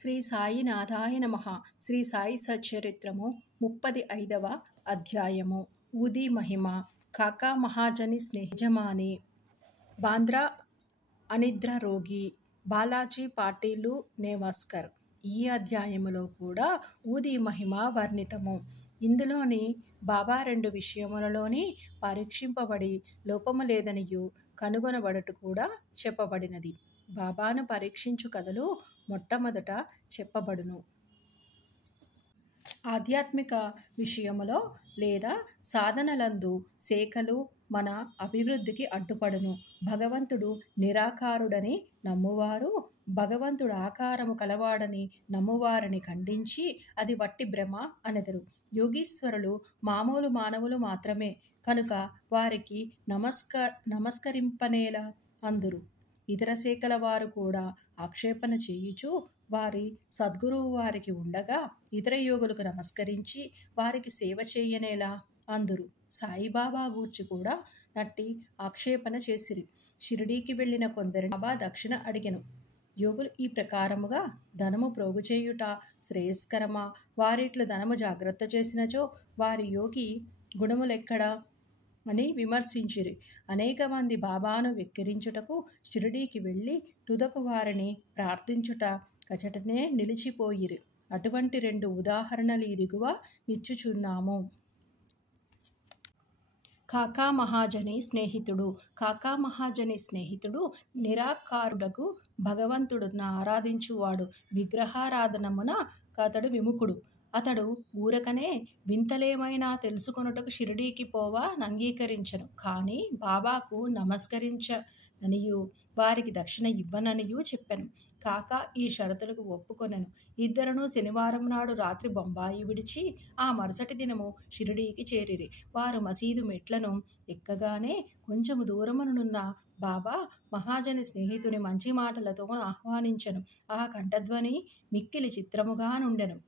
శ్రీ సాయినాథాయ నమః. శ్రీ సాయి సచ్చరిత్రము 35వ అధ్యాయము. ఊది మహిమ. కాకా మహాజని స్నేహజమాని బాంద్రా అనిద్ర రోగి బాలాజీ పాటీలు నేవాస్కర్. ఈ అధ్యాయములో కూడా ఊది మహిమ వర్ణితము. ఇందులోని బాబా 2 విషయములలోని పరీక్షింపబడి లోపము లేదనియు కనుగొనబడట కూడా చెప్పబడినది. బాబాను పరీక్షించు కథలు మొట్టమొదట చెప్పబడును. ఆధ్యాత్మిక విషయములో లేదా సాధనలందు శాఖలు మన అభివృద్ధికి అడ్డుపడును. భగవంతుడు నిరాకారుడని నమ్మువారు భగవంతుడు ఆకారము కలవాడని నమ్మువారిని ఖండించి అది వట్టి భ్రమ అనెదరు. యోగీశ్వరులు మామూలు మానవులు మాత్రమే కనుక వారికి నమస్కరింపనేలా అందురు. ఇతర శాఖల వారు కూడా ఆక్షేపణ చేయుచు వారి సద్గురువు వారికి ఉండగా ఇతర యోగులకు నమస్కరించి వారికి సేవ చేయనేలా అందురు. సాయిబాబా గూర్చి కూడా నట్టి ఆక్షేపణ చేసిరి. షిరిడీకి వెళ్ళిన కొందరిని బాబా దక్షిణ అడిగెను. యోగులు ఈ ప్రకారముగా ధనము ప్రోగు చేయుట శ్రేయస్కరమా? వారిట్లు ధనము జాగ్రత్త చేసినచో వారి యోగి గుణములెక్కడా అని విమర్శించిరి. అనేక మంది బాబాను వెక్కిరించుటకు షిరిడీకి వెళ్ళి తుదకు వారిని ప్రార్థించుట కచటనే నిలిచిపోయిరి. అటువంటి 2 ఉదాహరణలు ఈ దిగువ నిచ్చుచున్నాము. కాకా మహాజని స్నేహితుడు. కాకా మహాజని స్నేహితుడు నిరాకారుడకు భగవంతుడును ఆరాధించువాడు. విగ్రహారాధనమున అతడు విముఖుడు. అతడు ఊరకనే వింతలేమైనా తెలుసుకొనుటకు షిరిడీకి పోవా అంగీకరించను. కానీ బాబాకు నమస్కరించననియు వారికి దక్షిణ ఇవ్వననియు చెప్పెను. కాకా ఈ షరతులకు ఒప్పుకొనెను. ఇద్దరును శనివారం నాడు రాత్రి బొంబాయి విడిచి ఆ మరుసటి దినము షిరిడీకి చేరిరి. వారు మసీదు మెట్లను ఎక్కగానే కొంచెము దూరమునున్న బాబా మహాజని స్నేహితుని మంచి మాటలతో ఆహ్వానించెను. ఆ కంఠధ్వని మిక్కిలి చిత్రముగా నుండెను.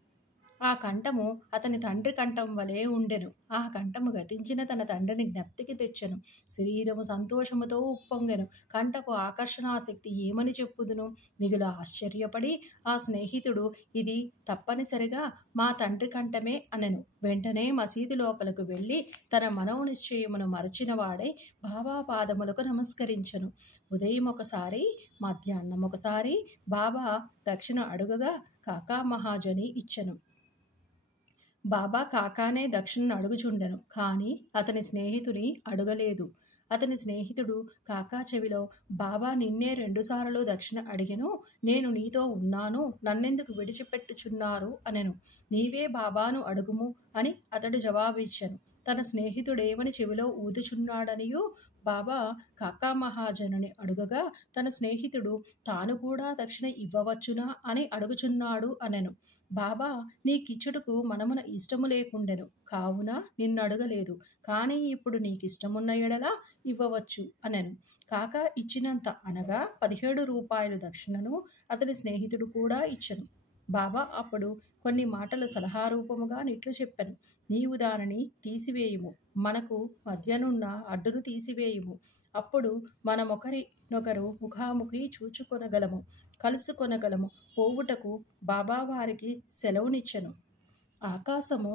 ఆ కంఠము అతని తండ్రి కంఠం వలె ఉండెను. ఆ కంఠము గతించిన తన తండ్రిని జ్ఞప్తికి తెచ్చెను. శరీరము సంతోషముతో ఉప్పొంగెను. కంఠపు ఆకర్షణాశక్తి ఏమని చెప్పుదును? మిగులు ఆశ్చర్యపడి ఆ స్నేహితుడు ఇది తప్పనిసరిగా మా తండ్రి కంఠమే అనెను. వెంటనే మసీదు లోపలకు వెళ్ళి తన మనోనిశ్చయమును మరచిన వాడై బాబా పాదములకు నమస్కరించెను. ఉదయం ఒకసారి మధ్యాహ్నం ఒకసారి బాబా దక్షిణ అడుగగా కాకా మహాజని ఇచ్చెను. బాబా కాకానే దక్షిణను అడుగుచుండెను. కానీ అతని స్నేహితుని అడుగలేదు. అతని స్నేహితుడు కాకా చెవిలో బాబా నిన్నే 2 సార్లు దక్షిణ అడిగెను. నేను నీతో ఉన్నాను, నన్నెందుకు విడిచిపెట్టుచున్నారు అనెను. నీవే బాబాను అడుగుము అని అతడు జవాబిచ్చెను. తన స్నేహితుడేమని చెవిలో ఊదుచున్నాడనియు బాబా కాకా మహాజనుని అడుగగా తన స్నేహితుడు తాను కూడా దక్షిణ ఇవ్వవచ్చునా అని అడుగుచున్నాడు అనెను. బాబా నీకిచ్చుటకు మనమున ఇష్టము లేకుండెను కావున నిన్నడగలేదు. కానీ ఇప్పుడు నీకిష్టమున్న ఎడల ఇవ్వవచ్చు అనెను. కాకా ఇచ్చినంత అనగా 17 రూపాయలు దక్షిణను అతని స్నేహితుడు కూడా ఇచ్చెను. బాబా అప్పుడు కొన్ని మాటలు సలహా రూపముగా నిట్లు చెప్పెను. నీవు దానిని తీసివేయుము, మనకు మధ్యనున్న అడ్డును తీసివేయుము. అప్పుడు మనమొకరినొకరు ముఖాముఖి చూచుకొనగలము, కలుసుకొనగలము. పోవుటకు బాబా వారికి సెలవునిచ్చెను. ఆకాశము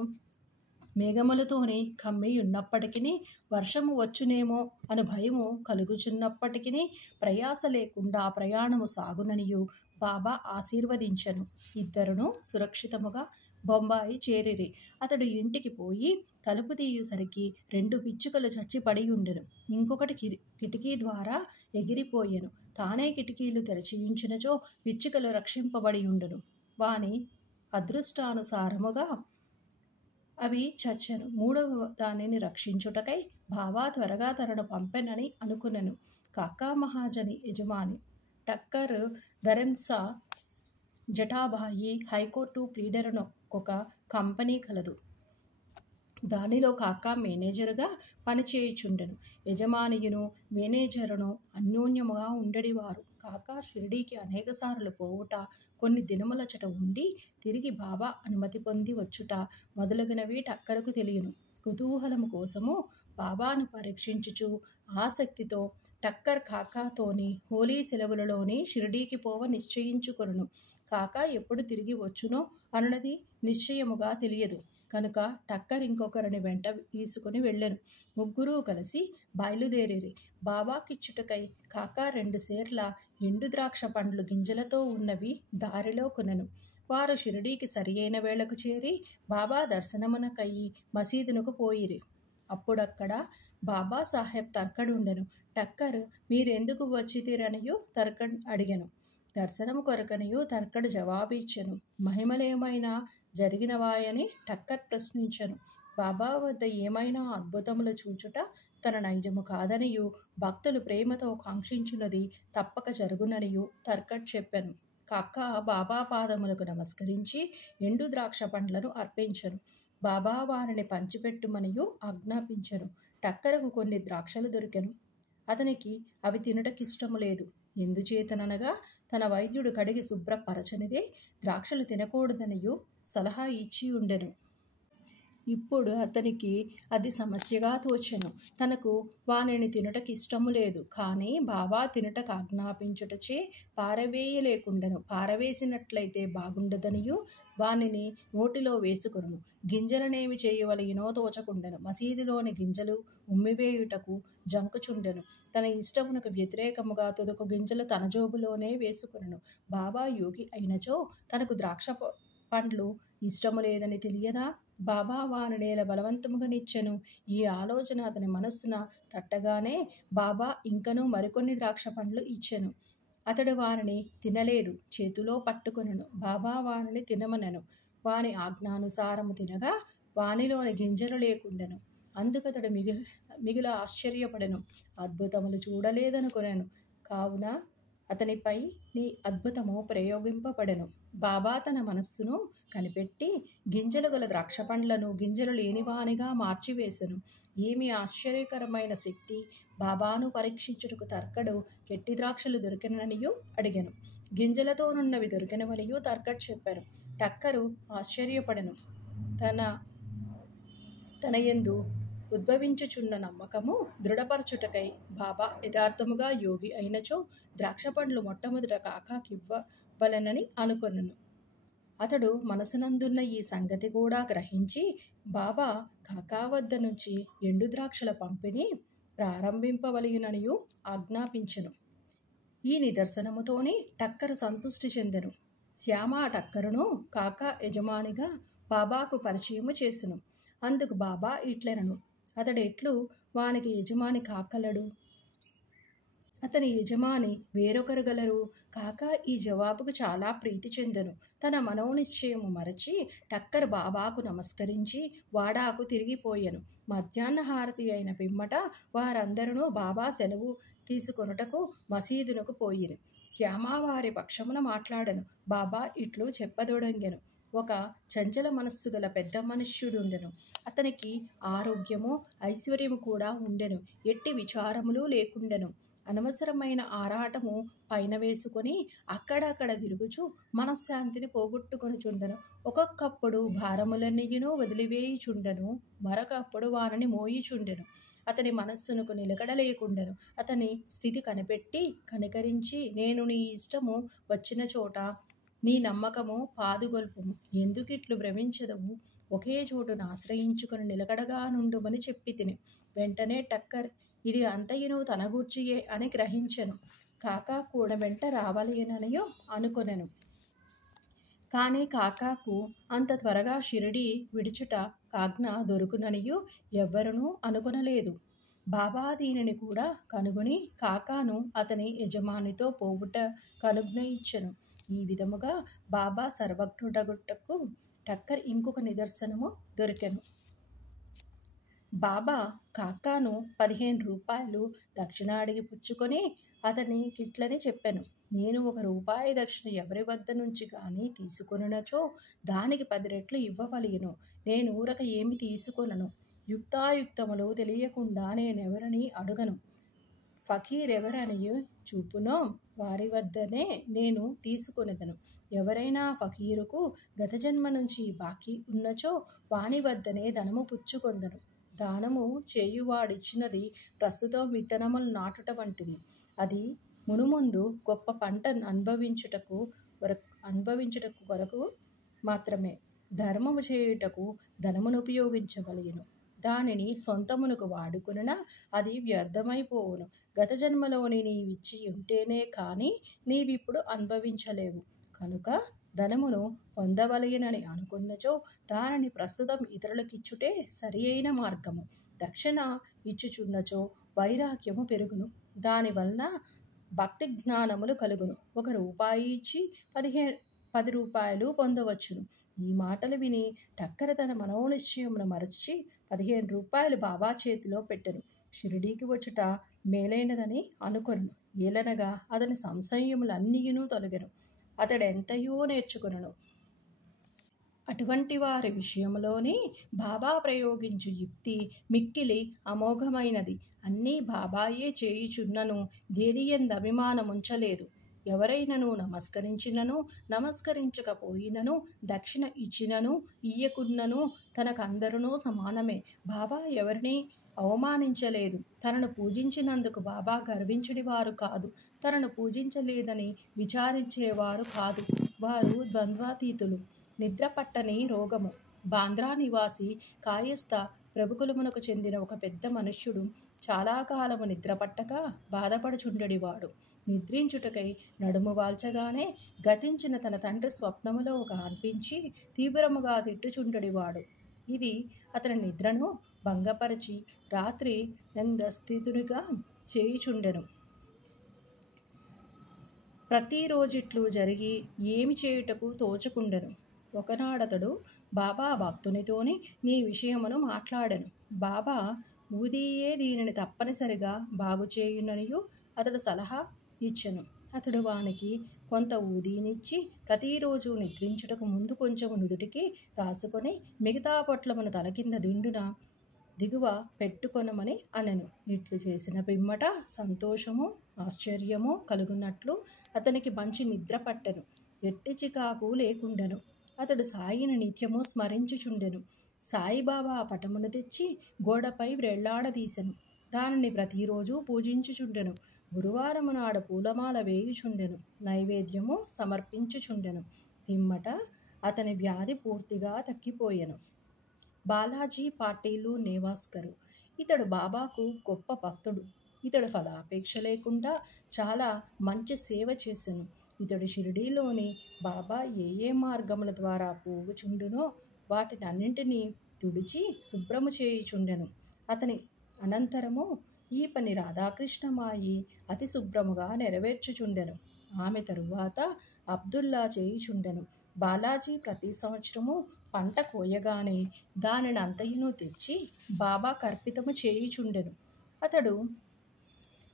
మేఘములతోని కమ్మి ఉన్నప్పటికీ వర్షము వచ్చునేమో అను భయము కలుగుచున్నప్పటికీ ప్రయాస లేకుండా ప్రయాణము సాగుననియు బాబా ఆశీర్వదించెను. ఇద్దరును సురక్షితముగా బొంబాయి చేరిరి. అతడు ఇంటికి పోయి తలుపు తీయుసరికి 2 పిచ్చుకలు చచ్చిపడి ఉండెను. ఇంకొకటి కిటికీ ద్వారా ఎగిరిపోయెను. తానే కిటికీలు తెరచియుంచినచో పిచ్చుకలు రక్షింపబడి ఉండును. వాని అదృష్టానుసారముగా అవి చచ్చెను. 3వ దానిని రక్షించుటకై బాబా త్వరగా తనను పంపెనని అనుకునెను. కాకా మహాజని యజమాని టక్కర్ ధరెంసా జటాభాయి హైకోర్టు ప్లీడరనొక కంపెనీ కలదు. దానిలో కాకా మేనేజరుగా పనిచేయుచుండెను. యజమానియును మేనేజరును అన్యోన్యముగా ఉండేవారు. కాకా షిరిడీకి అనేకసార్లు పోవుట, కొన్ని దినములచట ఉండి తిరిగి బాబా అనుమతి పొంది వచ్చుట మొదలగునవి టక్కరకు తెలియను. కుతూహలము కోసము బాబాను పరీక్షించుచు ఆసక్తితో టక్కర్ కాకాతోని హోలీ సెలవులలోని షిరిడీకి పోవ నిశ్చయించుకొనును. కాకా ఎప్పుడు తిరిగి వచ్చునో అనున్నది నిశ్చయముగా తెలియదు. కనుక టక్కర్ ఇంకొకరిని వెంట తీసుకుని వెళ్ళెను. ముగ్గురూ కలిసి బయలుదేరిరి. బాబాకిచ్చుటకై కాకా 2 సేర్ల ఎండు ద్రాక్ష పండ్లు గింజలతో ఉన్నవి దారిలో కొనెను. వారు షిరిడీకి సరియైన వేళకు చేరి బాబా దర్శనమునకయ్యి మసీదునకు పోయిరి. అప్పుడక్కడ బాబా సాహెబ్ తర్కడుండెను. టక్కర్ మీరెందుకు వచ్చితిరనియు తర్కడ్ అడిగెను. దర్శనము కొరకనియు తర్కడు జవాబు ఇచ్చెను. మహిమలేమైనా జరిగినవాయని టక్కర్ ప్రశ్నించెను. బాబా వద్ద ఏమైనా అద్భుతములు చూచుట తన నైజము కాదనియు భక్తులు ప్రేమతో కాంక్షించున్నది తప్పక జరుగుననియు తర్కడ్ చెప్పెను. కాకా బాబా పాదములకు నమస్కరించి ఎండు ద్రాక్ష పండ్లను అర్పించెను. బాబా వారిని పంచిపెట్టుమనియు ఆజ్ఞాపించెను. టక్కరకు కొన్ని ద్రాక్షలు దొరికెను. అతనికి అవి తినుటకిష్టము లేదు. ఎందుచేతననగా తన వైద్యుడు కడిగి శుభ్రపరచనిదే ద్రాక్షలు తినకూడదనియు సలహా ఇచ్చి ఉండెను. ఇప్పుడు అతనికి అది సమస్యగా తోచెను. తనకు వానిని తినుటకి ఇష్టము లేదు. కానీ బాబా తినుటకు ఆజ్ఞాపించుటచే పారవేయలేకుండెను. పారవేసినట్లయితే బాగుండదనియు వానిని నోటిలో వేసుకొనును. గింజలనేమి చేయవలయునో తోచకుండెను. మసీదులోని గింజలు ఉమ్మివేయుటకు జంకుచుండెను. తన ఇష్టమునకు వ్యతిరేకముగా తుదకు గింజలు తన జోబులోనే వేసుకొనెను. బాబా యోగి అయినచో తనకు ద్రాక్ష పండ్లు ఇష్టము లేదని తెలియదా? బాబా వానినేల బలవంతముగానిచ్చెను. ఈ ఆలోచన అతని మనస్సున తట్టగానే బాబా ఇంకనూ మరికొన్ని ద్రాక్ష పండ్లు ఇచ్చెను. అతడు వానిని తినలేదు. చేతిలో పట్టుకొనెను. బాబా వానిని తినమనెను. వాని ఆజ్ఞానుసారము తినగా వానిలోని గింజలు లేకుండెను. అందుకతడు మిగుల ఆశ్చర్యపడెను. అద్భుతములు చూడలేదనుకొనెను. కావున అతనిపై నీ అద్భుతము ప్రయోగింపబడెను. బాబా తన మనస్సును కనిపెట్టి గింజలు గల ద్రాక్ష పండ్లను గింజలు లేనివానిగా మార్చివేసెను. ఏమి ఆశ్చర్యకరమైన శక్తి! బాబాను పరీక్షించుటకు తర్కడు గట్టి ద్రాక్షలు దొరికిననియు అడిగెను. గింజలతోనున్నవి దొరికినవనియు తర్కడ్ చెప్పెను. టక్కరు ఆశ్చర్యపడెను. తన యందు ఉద్భవించుచున్న నమ్మకము దృఢపరచుటకై బాబా యథార్థముగా యోగి అయినచో ద్రాక్ష పండ్లు మొట్టమొదట కాకాకివ్వవలెనని అనుకొనెను. అతడు మనసునందున్న ఈ సంగతి కూడా గ్రహించి బాబా కాకా వద్ద నుంచి ఎండు ద్రాక్షల పంపిణీ ప్రారంభింపవలయుననియు ఆజ్ఞాపించెను. ఈ నిదర్శనముతోని టక్కరు సంతృష్టి చెందెను. శ్యామ టక్కరును కాకా యజమానిగా బాబాకు పరిచయము చేసెను. అందుకు బాబా ఇట్లెనను. అతడెట్లు వానికి యజమాని కాకలడు? అతని యజమాని వేరొకరు గలరు. కాకా ఈ జవాబుకు చాలా ప్రీతి చెందెను. తన మనోనిశ్చయము మరచి టక్కర్ బాబాకు నమస్కరించి వాడాకు తిరిగిపోయెను. మధ్యాహ్న హారతి అయిన పిమ్మట వారందరూ బాబా సెలవు తీసుకొనుటకు మసీదునకు పోయిరి. శ్యామ వారి పక్షమున మాట్లాడెను. బాబా ఇట్లు చెప్పదొడంగెను. ఒక చంచల మనస్సు గల పెద్ద మనుష్యుడుండెను. అతనికి ఆరోగ్యము ఐశ్వర్యము కూడా ఉండెను. ఎట్టి విచారములు లేకుండెను. అనవసరమైన ఆరాటము పైన వేసుకొని అక్కడక్కడ తిరుగుచు మనశ్శాంతిని పోగొట్టుకొనుచుండెను. ఒక్కొక్కప్పుడు భారములన్నీయును వదిలివేయుచుండెను. మరొకప్పుడు వానిని మోయుచుండెను. అతని మనస్సునకు నిలకడ లేకుండెను. అతని స్థితి కనిపెట్టి కనికరించి నేను నీ ఇష్టము వచ్చిన చోట నీ నమ్మకము పాదుగొల్పుము. ఎందుకిట్లు భ్రమించదవు? ఒకే చోటును ఆశ్రయించుకొని నిలకడగా నుండుమని చెప్పి తిని. వెంటనే టక్కర్ ఇది అంతయును తన గూర్చియే అని గ్రహించెను. కాకా కూడా వెంట రావలేననియో అనుకొనెను. కానీ కాకాకు అంత త్వరగా షిరిడీ విడుచుట ఆజ్ఞ దొరుకుననియు ఎవ్వరునూ అనుకొనలేదు. బాబా దీనిని కూడా కనుగొని కాకాను అతని యజమానితో పోవుట కనుజ్ఞ ఇచ్చెను. ఈ విధముగా బాబా సర్వజ్ఞుడగుటకు టక్కర్ ఇంకొక నిదర్శనము దొరికెను. బాబా కాకాను 15 రూపాయలు దక్షిణ అడిగి పుచ్చుకొని అతని కిట్లని చెప్పెను. నేను 1 రూపాయి దక్షిణ ఎవరి వద్ద నుంచి కానీ తీసుకొనునచో దానికి 10 రెట్లు ఇవ్వవలయును. నేను ఊరక ఏమి తీసుకొనను. యుక్తాయుక్తములు తెలియకుండా నేనెవరిని అడుగను. ఫకీరెవరని చూపునో వారి వద్దనే నేను తీసుకొనెదను. ఎవరైనా ఫకీరుకు గత జన్మ నుంచి బాకీ ఉన్నచో వాని వద్దనే ధనము పుచ్చుకొందను. దానము చేయువాడిచ్చినది ప్రస్తుతం విత్తనములు నాటుట వంటిది. అది మునుముందు గొప్ప పంట అనుభవించుటకు కొరకు మాత్రమే. ధర్మము చేయుటకు ధనమును ఉపయోగించవలెను. దానిని సొంతమునకు వాడుకొనిన అది వ్యర్థమైపోవును. గత జన్మలోని నీవిచ్చి ఉంటేనే కానీ నీవిప్పుడు అనుభవించలేవు. కనుక ధనమును పొందవలెనని అనుకున్నచో దానిని ప్రస్తుతం ఇతరులకిచ్చుటే సరి అయిన మార్గము. దక్షిణ ఇచ్చుచున్నచో వైరాగ్యము పెరుగును. దానివలన భక్తి జ్ఞానములు కలుగును. 1 రూపాయి ఇచ్చి 10 రూపాయలు పొందవచ్చును. ఈ మాటలు విని టక్కర తన మనోనిశ్చయమును మరచి 15 రూపాయలు బాబా చేతిలో పెట్టెను. షిరిడీకి వచ్చుట మేలైనదని అనుకొనెను. ఏలనగా అతని సంశయములన్నీయును తొలగెను. అతడెంతయో నేర్చుకొనెను. అటువంటి వారి విషయంలోని బాబా ప్రయోగించు యుక్తి మిక్కిలి అమోఘమైనది. అన్నీ బాబాయే చేయుచున్నను దేనియందు అభిమానముంచలేదు. ఎవరైనను నమస్కరించినను నమస్కరించకపోయినను దక్షిణ ఇచ్చినను ఇయ్యకున్నను తనకందరునూ సమానమే. బాబా ఎవరిని అవమానించలేదు. తనను పూజించినందుకు బాబా గర్వించడివారు కాదు. తనను పూజించలేదని విచారించేవారు కాదు. వారు ద్వంద్వాతీతులు. నిద్రపట్టని రోగము. బాంద్రా నివాసి కాయస్థ ప్రభుకులమునకు చెందిన ఒక పెద్ద మనుష్యుడు చాలా కాలము నిద్రపట్టక బాధపడుచుండెడివాడు. నిద్రించుటకై నడుము వాల్చగానే గతించిన తన తండ్రి స్వప్నములో కనిపించి తీవ్రముగా తిట్టుచుండెడివాడు. ఇది అతని నిద్రను భంగపరిచి రాత్రి నిందస్థితునిగా చేయుచుండెను. ప్రతిరోజిట్లు జరిగి ఏమి చేయుటకు తోచుకుండెను. ఒకనాడతడు బాబా భక్తునితోని నీ విషయమును మాట్లాడెను. బాబా ఊదియే దీనిని తప్పనిసరిగా బాగుచేయుననియు అతడు సలహా ఇచ్చెను. అతడు వానికి కొంత ఊదీనిచ్చి ప్రతిరోజు నిద్రించుటకు ముందు కొంచెము నుదుటికి రాసుకొని మిగతా పొట్లమును తల కింద దిగువ పెట్టుకొనమని అనెను. ఇట్లు చేసిన పిమ్మట సంతోషము ఆశ్చర్యము కలుగునట్లు అతనికి మంచి నిద్ర పట్టెను. ఎట్టి చికాకు లేకుండెను. అతడు సాయిని నిత్యము స్మరించుచుండెను. సాయిబాబా పటమును తెచ్చి గోడపై వ్రేళ్లాడదీసెను. దానిని ప్రతిరోజు పూజించుచుండెను. గురువారము నాడు పూలమాల వేయుచుండెను. నైవేద్యము సమర్పించుచుండెను. పిమ్మట అతని వ్యాధి పూర్తిగా తగ్గిపోయెను. బాలాజీ పాటీలు నేవాస్కరు. ఇతడు బాబాకు గొప్ప భక్తుడు. ఇతడు ఫలాపేక్ష లేకుండా చాలా మంచి సేవ చేసెను. ఇతడు షిరిడీలోని బాబా ఏ మార్గముల ద్వారా పోవుచుండునో వాటినన్నింటినీ తుడిచి శుభ్రము చేయుచుండెను. అతని అనంతరము ఈ పని రాధాకృష్ణమాయి అతి శుభ్రముగా నెరవేర్చుచుండెను. ఆమె తరువాత అబ్దుల్లా చేయుచుండెను. బాలాజీ ప్రతి సంవత్సరము పంట కోయగానే దానిని అంతయును తెచ్చి బాబా కర్పితము చేయుచుండెను. అతడు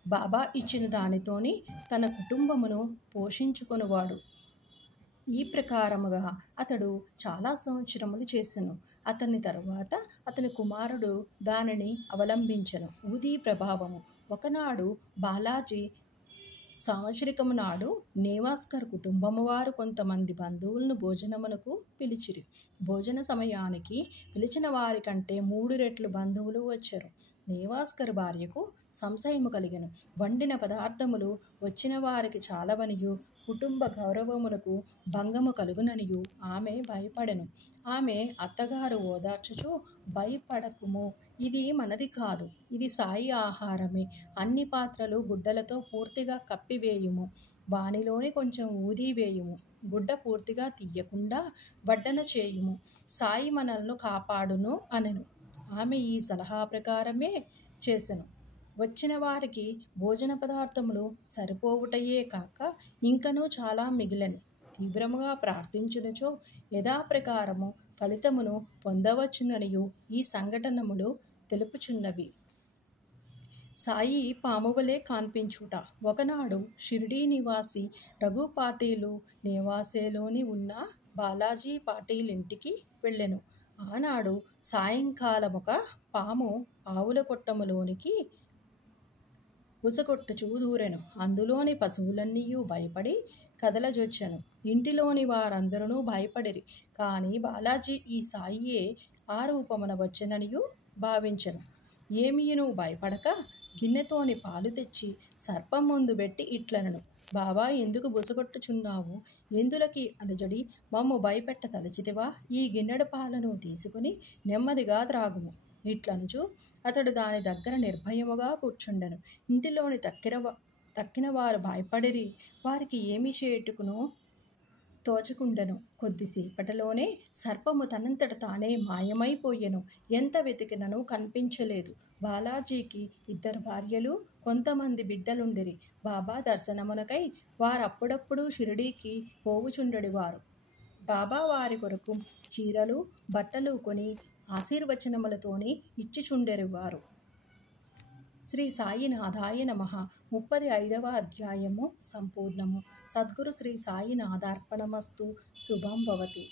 బాబా ఇచ్చిన దానితోని తన కుటుంబమును పోషించుకొనువాడు. ఈ ప్రకారముగా అతడు చాలా సంవత్సరములు చేసెను. అతని తరువాత అతని కుమారుడు దానిని అవలంబించెను. ఊదీ ప్రభావము. ఒకనాడు బాలాజీ సంవత్సరికము నాడు నేవాస్కర్ కుటుంబము వారు కొంతమంది బంధువులను భోజనమునకు పిలిచిరి. భోజన సమయానికి పిలిచిన వారి కంటే 3 రెట్లు బంధువులు వచ్చారు. నేవాస్కర్ భార్యకు సంశయము కలిగెను. వండిన పదార్థములు వచ్చిన వారికి చాలవనియు కుటుంబ గౌరవమునకు భంగము కలుగుననియు ఆమె భయపడెను. ఆమె అత్తగారు ఓదార్చుచు, భయపడకుము, ఇది మనది కాదు, ఇది సాయి ఆహారమే. అన్ని పాత్రలు గుడ్డలతో పూర్తిగా కప్పివేయుము. వానిలోని కొంచెం ఊది వేయుము. గుడ్డ పూర్తిగా తీయకుండా వడ్డన చేయుము. సాయి మనల్ని కాపాడును అనెను. ఆమె ఈ సలహా ప్రకారమే చేసెను. వచ్చిన వారికి భోజన పదార్థములు సరిపోవుటయే కాక ఇంకనూ చాలా మిగిలెను. తీవ్రముగా ప్రార్థించునచో యథాప్రకారము ఫలితమును పొందవచ్చుననియు ఈ సంఘటనములు తెలుపుచున్నవి. సాయి పామువలే కాన్పించుట. ఒకనాడు షిరిడీ నివాసి రఘు పాటీలు నేవాసేలోని ఉన్న బాలాజీ పాటీల్ ఇంటికి వెళ్ళెను. ఆనాడు సాయంకాలమొక పాము ఆవుల కొట్టములోనికి బుసకొట్టుచూ దూరెను. అందులోని పశువులన్నీయూ భయపడి కదలజొచ్చెను. ఇంటిలోని వారందరూ భయపడిరి. కానీ బాలాజీ ఈ సాయియే ఆ రూపమున వచ్చెననియు భావించెను. ఏమియును భయపడక గిన్నెతోని పాలు తెచ్చి సర్పం ముందు పెట్టి ఇట్లనెను, బాబా ఎందుకు బుసగొట్టుచున్నావు? ఎందులకి అలజడి? మమ్ము భయపెట్ట తలచితివా? ఈ గిన్నెడు పాలను తీసుకుని నెమ్మదిగా త్రాగుము. ఇట్లనుచు అతడు దాని దగ్గర నిర్భయముగా కూర్చుండెను. ఇంటిలోని తక్కిన వారు భయపడిరి. వారికి ఏమి చేయుటకునో తోచకుండెను. కొద్దిసేపటిలోనే సర్పము తనంతట తానే మాయమైపోయెను. ఎంత వెతికినను కనిపించలేదు. బాలాజీకి 2 భార్యలు, కొంతమంది బిడ్డలుండిరి. బాబా దర్శనమునకై వారప్పుడప్పుడు షిరిడీకి పోవుచుండెడివారు. బాబా వారి కొరకు చీరలు, బట్టలు కొని ఆశీర్వచనములతోని ఇచ్చిచుండెడివారు. శ్రీ సాయినాథాయ నమః. 35వ అధ్యాయము సంపూర్ణము. సద్గురు శ్రీ సాయినాథార్పణమస్తు. శుభం భవతు.